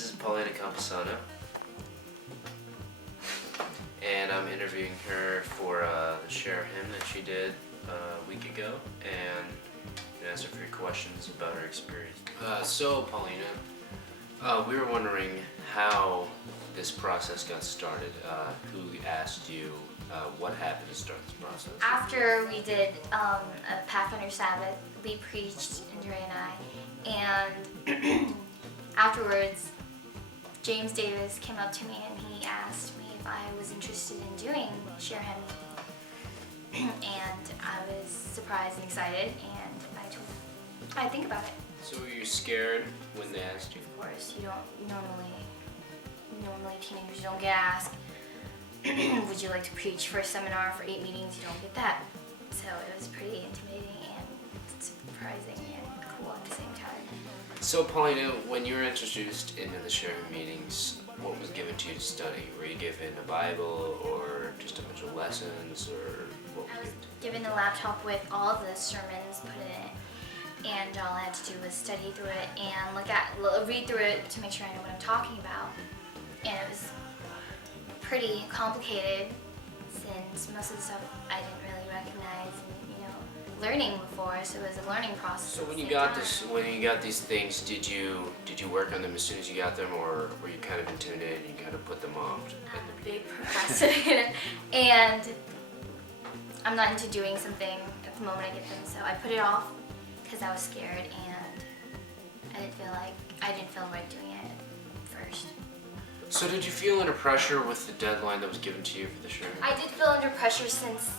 This is Paulina Camposano, and I'm interviewing her for the share hymn that she did a week ago, and ask her a few questions about her experience. So Paulina, we were wondering how this process got started. Who asked you? What happened to start this process? After we did a Pathfinder Sabbath, we preached, Andre and I, and afterwards, James Davis came up to me and he asked me if I was interested in doing Share Him. And I was surprised and excited, and I told him I'd think about it. So were you scared when they asked you? Of course, you don't normally teenagers don't get asked, would you like to preach for a seminar for 8 meetings? You don't get that. So it was pretty intimidating and surprising and cool at the same time. So Paulina, when you were introduced into the sharing meetings, what was given to you to study? Were you given a Bible or just a bunch of lessons, or what was I was given? given a laptop with all of the sermons put in it, and all I had to do was study through it and read through it to make sure I know what I'm talking about. And it was pretty complicated since most of the stuff I didn't really recognize and learning before, so it was a learning process. So when you got these things, did you work on them as soon as you got them, or were you kind of intimidated and you kind of put them off? I'm a big procrastinator, and I'm not into doing something at the moment I get them, so I put it off because I was scared and I didn't feel right doing it first. So did you feel under pressure with the deadline that was given to you for the sharing? I did feel under pressure since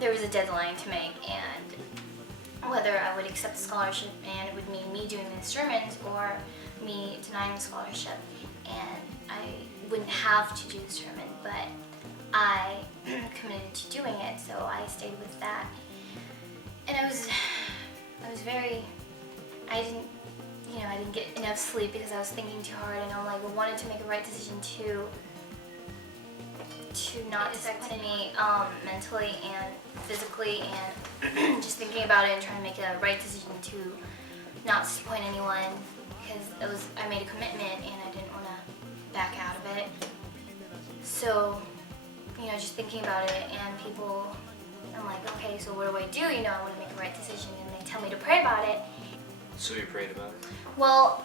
there was a deadline to make, and whether I would accept the scholarship, and it would mean me doing the sermons or me denying the scholarship, and I wouldn't have to do the sermon, but I committed to doing it, so I stayed with that. And I didn't get enough sleep because I was thinking too hard, and I wanted to make a right decision to not disappoint me mentally and physically, and just thinking about it and trying to make a right decision to not disappoint anyone, because I made a commitment and I didn't want to back out of it. So, just thinking about it, and people, I'm like, okay, so what do I do? I want to make a right decision, and they tell me to pray about it. So you prayed about it? Well,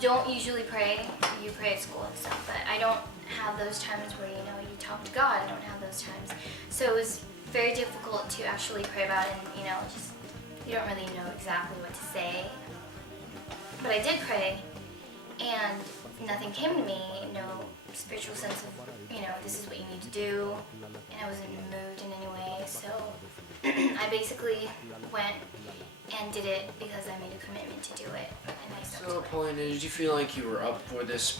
don't usually pray. You pray at school and stuff, but I don't have those times where, you talk to God. I don't have those times. So it was very difficult to actually pray about it, and, you don't really know exactly what to say. But I did pray, and nothing came to me, no spiritual sense of, this is what you need to do, and I wasn't moved in any way. So I basically went and did it because I made a commitment to do it, and I stuck to So it. Paulina, did you feel like you were up for this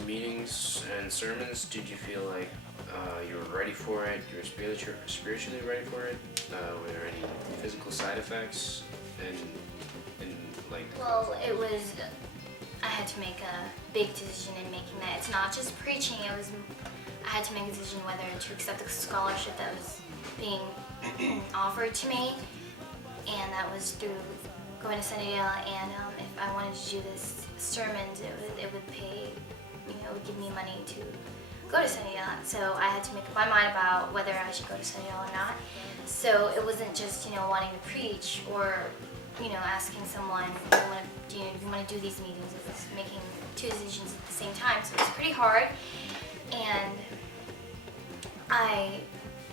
meetings and sermons? Did you feel like you were ready for it? You were spiritually ready for it? Were there any physical side effects? Well, I had to make a big decision in making that. It's not just preaching, I had to make a decision whether to accept the scholarship that was being offered to me, and that was through going to Sunnydale, and if I wanted to do this sermons, it would pay, it would give me money to go to Sunnydale. So I had to make up my mind about whether I should go to Sunnydale or not. So it wasn't just, wanting to preach or, asking someone, do you want to do these meetings? It was making two decisions at the same time. So it was pretty hard, and I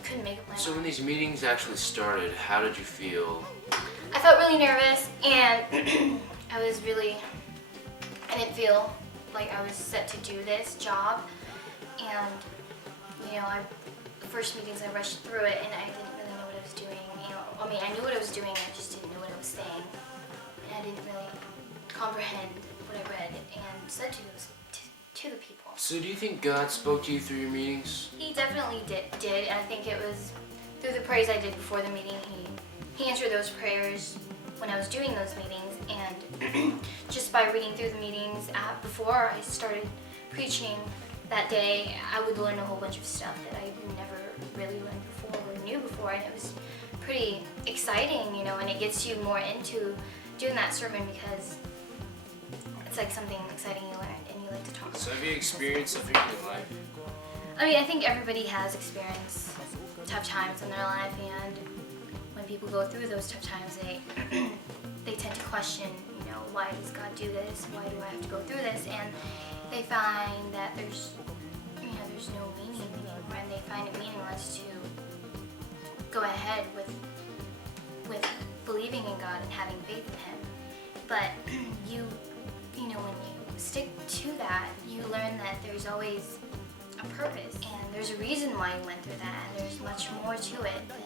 couldn't make up my mind. So when these meetings actually started, how did you feel? I felt really nervous, and I didn't feel like I was set to do this job, and the first meetings I rushed through it, and I didn't really know what I was doing. I knew what I was doing, I just didn't know what I was saying, and I didn't really comprehend what I read and said to the people. So do you think God spoke to you through your meetings? He definitely did, and I think it was through the prayers I did before the meeting. He answered those prayers when I was doing those meetings, and just by reading through the meetings before I started preaching that day, I would learn a whole bunch of stuff that I never really learned before or knew before, and it was pretty exciting, and it gets you more into doing that sermon because it's like something exciting you learned and you like to talk about. So have you experienced something in your life? I mean, I think everybody has experienced tough times in their life, and when people go through those tough times, they tend to question, why does God do this? Why do I have to go through this? And they find that there's no meaning anymore, and they find it meaningless to go ahead with believing in God and having faith in Him. But when you stick to that, you learn that there's always a purpose, and there's a reason why you went through that, and there's much more to it than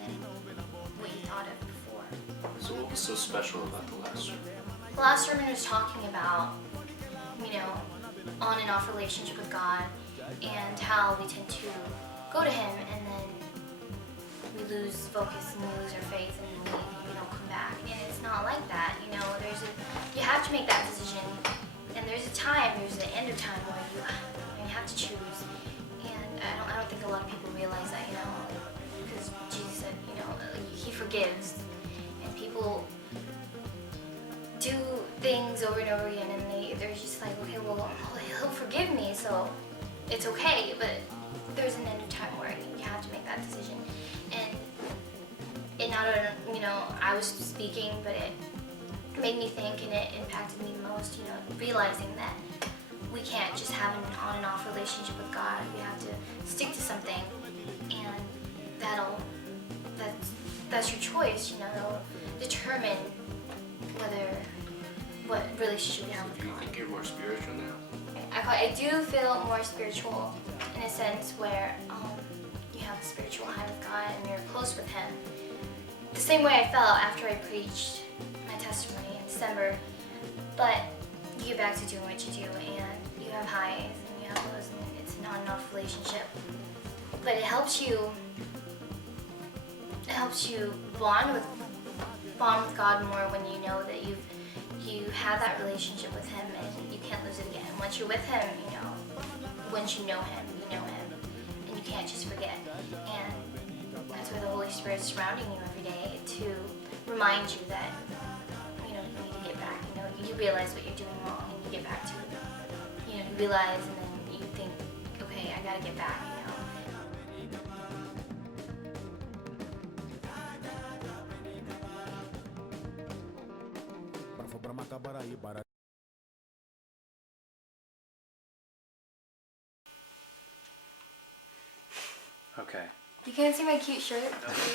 what you thought of before. So what was so special about the last sermon? The last sermon was talking about, on and off relationship with God, and how we tend to go to Him and then we lose focus and we lose our faith and we don't come back. And it's not like that. You have to make that decision, and there's an end of time where you have to choose. And I don't think a lot of people realize that, because Jesus said, He forgives, and people do things over and over again, and they're just like, okay, well, He'll forgive me, so it's okay. But there's an end of time where you have to make that decision. And it not only, I was speaking, but it made me think, and it impacted me the most, realizing that we can't just have an on and off relationship with God. We have to stick to something, and that's your choice, that'll determine what relationship you have with Do you God. think you're more spiritual now? I do feel more spiritual in a sense where you have a spiritual high with God and you're close with Him. The same way I felt after I preached my testimony in December, but you get back to doing what you do, and you have highs and you have lows, and it's not enough relationship. But it helps you bond with God more when you know that you have that relationship with Him and you can't lose it again. Once you're with Him, once you know Him, and you can't just forget. And that's where the Holy Spirit's surrounding you every day to remind you that you need to get back. You realize what you're doing wrong, and you get back to it. You realize, and then you think, okay, I gotta get back. Okay. You can't see my cute shirt? You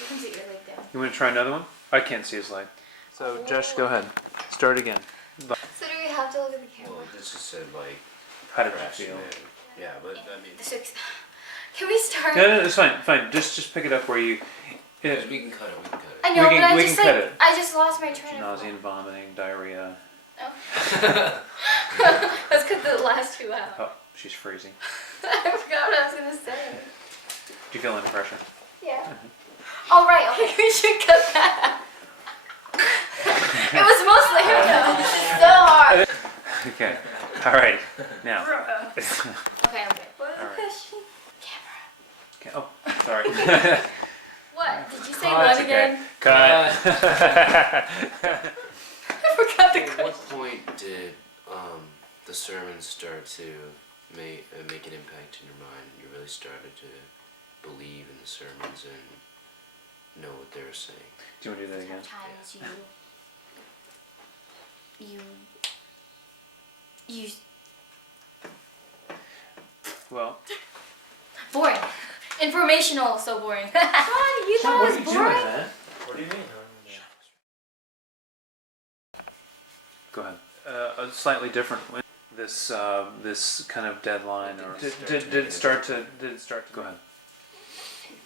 can see it right there. You want to try another one? I can't see his light. So, Josh, go ahead. Start again. So do we have to look at the camera? Well, this just said How did you crashing feel? in. Yeah, but I mean, Can we start? No, it's fine. Just pick it up where you. we can cut it. I know, we can- but we can cut it. I just lost my train of Nausea and vomiting, diarrhea. Oh. Let's cut the last two out. Oh, she's freezing. I forgot what I was gonna say. Do you feel any pressure? Yeah. Oh right, okay, we should cut that. It was mostly so hard. Okay. All right. Now. Okay, I'm good. What was the All right. question? Camera. Okay. Oh, sorry. What? Did you say That's what okay. again? Cut. I forgot the At question. what point did the sermon start to make an impact in your mind? You really started to believe in the sermons and know what they were saying. Do you want to do that again? Sometimes you Well. boring. Informational, so boring. Why? You thought it was boring? man? What do you mean? Go ahead. A slightly different one. This kind of deadline, or did it start to? Go ahead.